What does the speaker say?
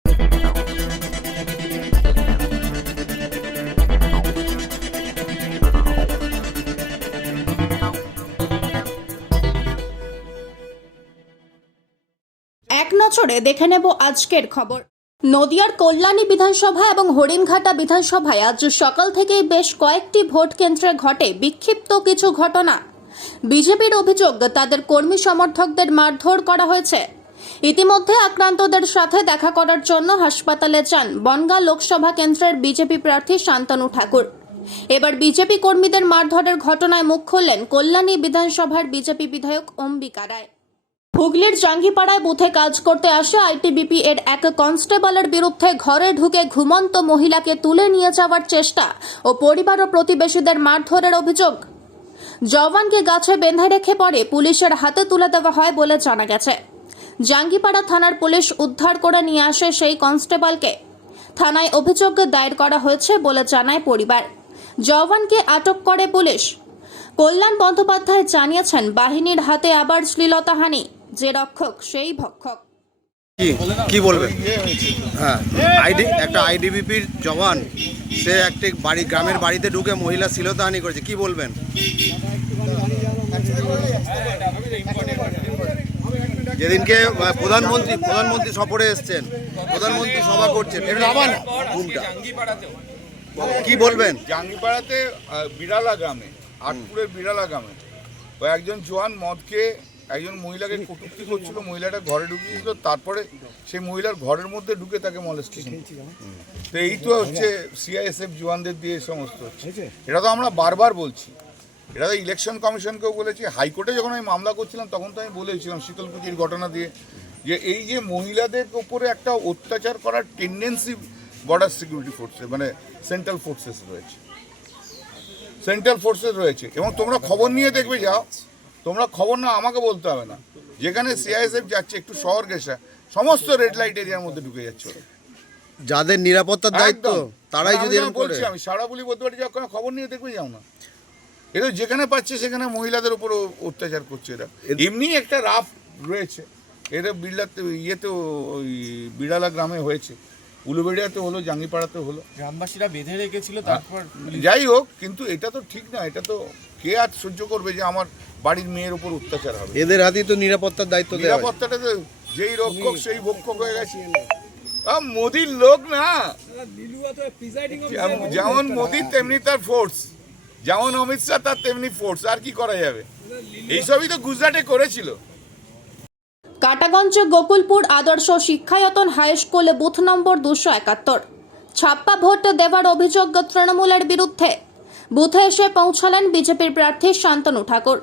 এক নজরে দেখে নেব আজকের খবর। নদিয়ার কল্যাণী বিধানসভা এবং হরিণঘাটা বিধানসভায় আজ সকাল থেকেই বেশ কয়েকটি ভোট কেন্দ্রে ঘটে বিক্ষিপ্ত কিছু ঘটনা। বিজেপির অভিযোগ, তাদের কর্মী সমর্থকদের মারধর করা হয়েছে। ইতিমধ্যে আক্রান্তদের সাথে দেখা করার জন্য হাসপাতালে যান বনগাঁ লোকসভা কেন্দ্রের বিজেপি প্রার্থী শান্তনু ঠাকুর। এবার বিজেপি কর্মীদের মারধরের ঘটনায় মুখ খুললেন কল্যাণী বিধানসভার বিজেপি বিধায়ক অম্বিকা রায়। হুগলির জাঙ্গিপাড়ায় বুথে কাজ করতে আসে আইটিবিপি এর এক কনস্টেবলের বিরুদ্ধে ঘরে ঢুকে ঘুমন্ত মহিলাকে তুলে নিয়ে যাওয়ার চেষ্টা ও পরিবার ও প্রতিবেশীদের মারধরের অভিযোগ। জওয়ানকে গাছে বেঁধে রেখে পরে পুলিশের হাতে তুলে দেওয়া হয় বলে জানা গেছে। জাঙ্গিপাড়া থানার পুলিশ উদ্ধার করে নিয়ে আসে সেই কনস্টেবলকে। থানায় অভিযোগ দায়ের করা হয়েছে বলে জানায় পরিবার। জওয়ানকে আটক করে পুলিশ। কল্যাণ বন্দ্যোপাধ্যায় জানিয়েছেন, বাহিনীর হাতে আবার শ্লীলতাহানি, যে রক্ষক সেই ভক্ষক। কি বলবেন? হ্যাঁ, একটা আইটিবিপির জওয়ান, সে একটি গ্রামের বাড়িতে ঢুকে মহিলা শ্লীলতাহানি করেছে, কি বলবেন? যেদিনকে প্রধানমন্ত্রী সফরে এসছেন, প্রধানমন্ত্রী সভা করছেন, কি বলবেন? জাঙ্গিপাড়াতে বিড়ালা গ্রামে, আটপুরের বিড়ালা গ্রামে ও একজন জওয়ান মদকে একজন মহিলাকে কটূক্তি করছিল, মহিলাটা ঘরে ঢুকিয়েছিল, তারপরে সেই মহিলার ঘরের মধ্যে ঢুকে তাকে মলেস্টেশন। তো এই তো হচ্ছে সিআইএসএফ জওয়ানদের দিয়ে সমস্ত হচ্ছে। এটা তো আমরা বারবার বলছি, এটা তো ইলেকশন কমিশনকেও বলেছি। হাইকোর্টে যখন আমি মামলা করছিলাম তখন তো আমি বলেছিলাম শীতলকুচির ঘটনা দিয়ে, যে এই যে মহিলাদের উপরে একটা অত্যাচার করার টেন্ডেন্সি বর্ডার সিকিউরিটি ফোর্সে, মানে সেন্ট্রাল ফোর্সেস রয়েছে। এবং তোমরা খবর নিয়ে দেখবে, যাও তোমরা খবর না আমাকে বলতে হবে না, যেখানে সিআইএসএফ যাচ্ছে একটু শহর গেছে, সমস্ত রেড লাইট এরিয়ার মধ্যে ঢুকে যাচ্ছে। যাদের নিরাপত্তার দায়িত্ব তারাই যদি বলছি, আমি সারা বলি বলতে পারি, যাও খবর নিয়ে দেখবে, যাও না। এরা যেখানে পাচ্ছে সেখানে মহিলাদের উপর অত্যাচার করছে। এরা এমনি একটা রাফ রয়েছে, এরা ইয়েতেও ওই বিড়ালা গ্রামে হয়েছে, উলুবেড়িয়াতে হলো, জাঙ্গিপাড়াতে হলো, গ্রামবাসীরা বেঁধে রেখেছিল। তারপর যাই হোক, কিন্তু এটা তো ঠিক না। এটা তো কে আজ সহ্য করবে যে আমার বাড়ির মেয়ের উপর অত্যাচার হবে? এদের হাতেই তো নিরাপত্তার দায়িত্ব। নিরাপত্তাটা তো যেই রক্ষক সেই ভক্ষক হয়ে গেছে। মোদির লোক না, যেমন মোদির তেমনি তার ফোর্স, যেমন অমিত শাহ তার তেমনি ফোর্স। আর কি করা যাবে? এইসবই তো গুজরাটে করেছিল। কাটাগঞ্জ গোকুলপুর আদর্শ শিক্ষায়তন হাই স্কুলে বুথ নম্বর 271 ছাপ্পা ভোট দেওয়ার অভিযোগ তৃণমূলের বিরুদ্ধে। বুথে এসে পৌঁছালেন বিজেপির প্রার্থী শান্তনু ঠাকুর।